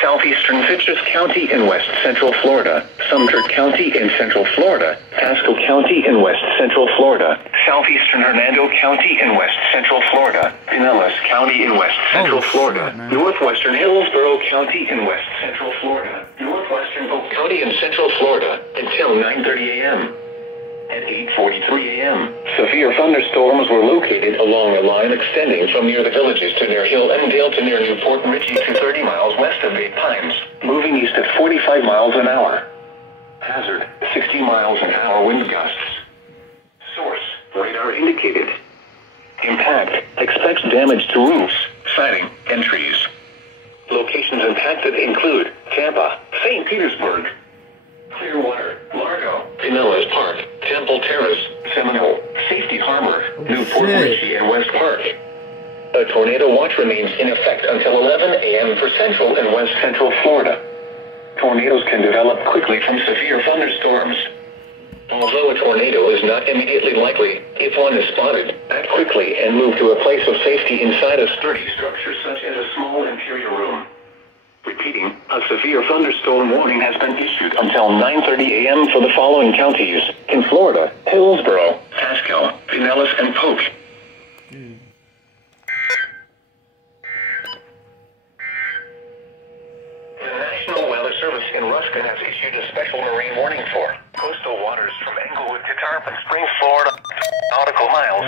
Southeastern Citrus County in west central Florida, Sumter County in central Florida, Pasco County in west central Florida, Southeastern Hernando County in west central Florida, Pinellas County in west central Florida, Northwestern Hillsborough County in west central Florida, Northwestern Polk County in central Florida until 9:30 a.m. At 8:43 a.m., severe thunderstorms were located along a line extending from near the villages to near Hill and Dale to near Newport and Richey to 30 miles west of Bay Pines, moving east at 45 miles an hour. Hazard, 60 miles an hour wind gusts. Source, radar indicated. Impact, expects damage to roofs, siding, and trees. Locations impacted include Tampa, St. Petersburg, Clearwater, Largo, Pinellas Park, Temple Terrace, Seminole, Safety Harbor, Newport, Richey, and West Park. A tornado watch remains in effect until 11 a.m. for central and west central Florida. Tornadoes can develop quickly from severe thunderstorms. Although a tornado is not immediately likely, if one is spotted, act quickly and move to a place of safety inside a sturdy structure such as a small interior room. Repeating, a severe thunderstorm warning has been issued until 9:30 a.m. for the following counties in Florida: Hillsborough, Pasco, Pinellas, and Polk. The National Weather Service in Ruskin has issued a special marine warning for coastal waters from Englewood to Tarpon Springs, Florida, nautical miles.